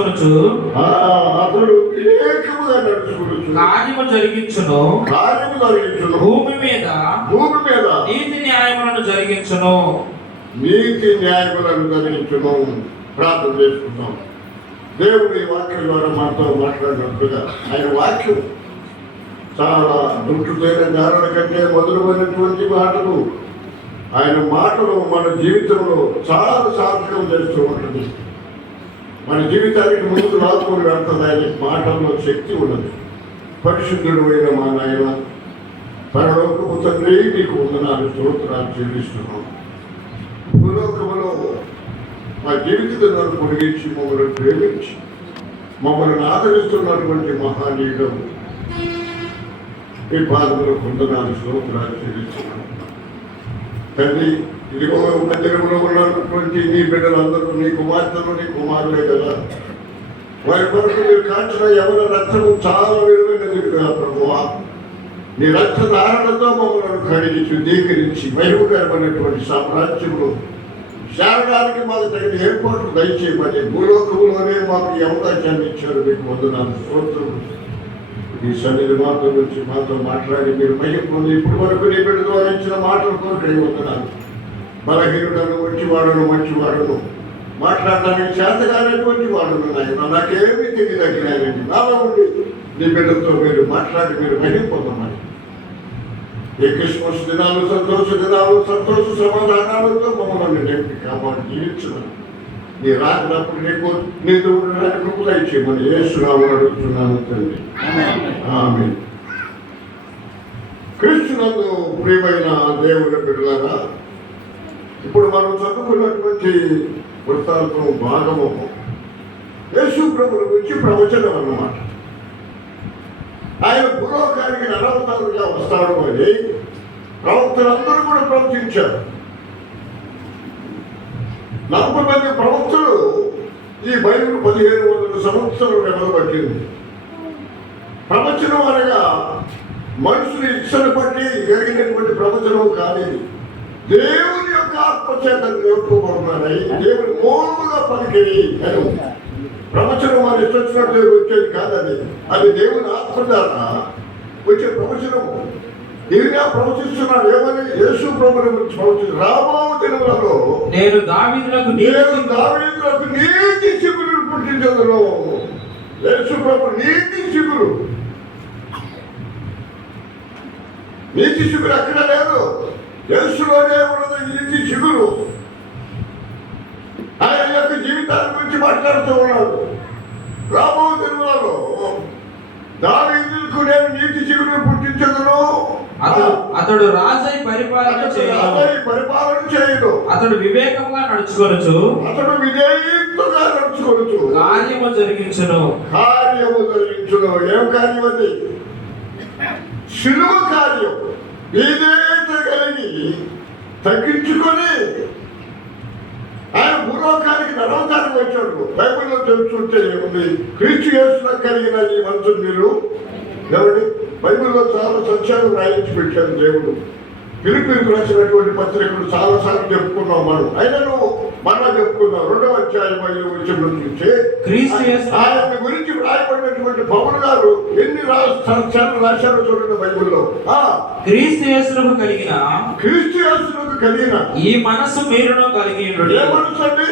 అతడు వివేకముగా నడుచుకొనుచు కార్యము జరిగించును భూమి మీద నీతి న్యాయములను జరిగించును. ప్రార్థన చేసుకుంటాం. దేవుడు ఈ వాక్యం ద్వారా మనతో మాట్లాడినట్టుగా ఆయన వాక్యం చాలా దుట్టుతైన గారల కంటే మధురమైనటువంటి మాటలు. ఆయన మాటలు మన జీవితంలో చాలా సార్థకం చేస్తూ ఉంటుంది. మన జీవితానికి ముందుకు లాక్కొని వెళ్తుంది. ఆయన మాటల్లో శక్తి ఉన్నది. పరిశుద్ధుడు అయిన మా నాయన పరలోకపు తండ్రి నీకు వందనాలు స్తోత్రాలు చెల్లిస్తున్నాం. భూలోకములో మా జీవితాలను పొడిగించి మమ్మల్ని ప్రేమించి మమ్మల్ని ఆదరిస్తున్నటువంటి మహానీయుడు ఈ పాదములు వందనాలు స్తోత్రాలు చెల్లిస్తున్నాం. తండ్రి, ఇదిగో మందిరంలో ఉన్నటువంటి నీ బిడ్డలందరూ నీ కుమార్తెలు నీ కుమారులే కదా. వారి కొరకు మీరు కాచిన ఎవరి రక్తము చాలా విలువైనది కదా ప్రభువా. నీ రక్తధారణతో మమ్మల్ని కడిగి శుద్ధీకరించి మహిమకరమైనటువంటి సామ్రాజ్యంలో చేరడానికి మాకు తగిన ఏర్పాట్లు దయచేయమని భూలోకములోనే మాకు ఈ అవకాశాన్ని ఇచ్చారు. మీకు వందనాలు స్తోత్రములు. ఈ సన్నిధి మాతో నుంచి మాతో మాట్లాడి మీరు మహిమ పొంది ఇప్పుడు వరకు నీ బిడ్డ ద్వారా ఇచ్చిన మాటల కొరకు వందనాలు. బలహీనుడను మంచివాడును మాట్లాడడానికి చేతగానేటువంటి వాడును నాయన. నాకేమీ తెలియదగినాయండి. నాలో ఉండి నీ బిడ్డతో మీరు మాట్లాడి మీరు మహిమ పొందమని ఈ క్రిస్మస్ దినాలు సంతోష సమాధానాలతో మమ్మల్ని నింపి కాపాడు జీవించమని నీ రాకున్నప్పుడు నీకు నీతో ఉండడానికి కృప దయచేయమని యేసునామమున అడుగుతున్నాను తండ్రి. ఆమేన్. క్రీస్తునందు ప్రియమైన దేవుని బిడ్డలారా, ఇప్పుడు మనం చదువుకున్నటువంటి వృత్తాంతం భాగము యేసు ప్రభువుల గురించి ప్రవచనం అన్నమాట. ఆయన భూలోకానికి నరవతారుగా వస్తాడు అని ప్రవక్తలందరూ కూడా ప్రవచించారు. 40 మంది ప్రవక్తలు ఈ బైబిల్ 1500 సంవత్సరాలు వెనకబట్టింది. ప్రవచనం అనగా మనుషులు ఇచ్చను బట్టి జరిగినటువంటి ప్రవచనం కానీ దేవుని యొక్క ఆత్మచేత నేర్పుకున్నారని దేవుని మూలముగా పలికిరి అని. ప్రవచనం అని ఇష్టొచ్చినట్టు వచ్చేది కాదని, అది దేవుని ఆత్మ ద్వారా వచ్చే ప్రవచనము. ఈయన ప్రవచిస్తున్నాడు ఏమని? యేసు ప్రభువుని గురించి ప్రవచించి రాబో దినములలో నేను దావీదులకు నీతి శిబిరులు పుట్టించదును. యేసు ప్రభు నీతి శిబిరు. నీతి శిబిరు అక్కడ లేదు, యేసులోనే ఉన్నది నీతి శిబిరు. ఆయన యొక్క జీవితాన్ని గురించి మాట్లాడుతూ ఉన్నాడు. రాబో దినములలో దావీదుకు నేను నీతి శిబిరులు పుట్టించదును. అతడు రాజై పరిపాలన చేయడు. అతడు వివేకముగా నడుచుకొనుచు కార్యము జరిగించును. ఏం కార్యం అది? శిలువ కార్యం. విధేయత కలిగి తగ్గించుకొని ఆయన భూలోకానికి నరవతానికి వచ్చాడు. బైబిల్లో తెలుసుకుంటే ఏముంది? క్రీస్తు యేసులో కలిగిన ఈ మనసు మీరు ఎవరి బైబిల్లో చాలా సత్యాలు రాయించి పెట్టారు దేవుడు. ఫిలిప్పీలకు రాసినటువంటి పత్రికలు చాలాసార్లు చెప్పుకున్నాం మనం. అయినను మరలా చెప్పుకున్నాం. 2వ అధ్యాయం 5వ వచనంలో చూస్తే ఆయన గురించి రాయబడినటువంటి పౌలు గారు ఎన్ని సత్యాలు రాశారో చూడండి బైబిల్లో. క్రీస్తు యేసునకు కలిగిన ఈ మనసు మీరును కలిగి. ఏ మనసు అండి?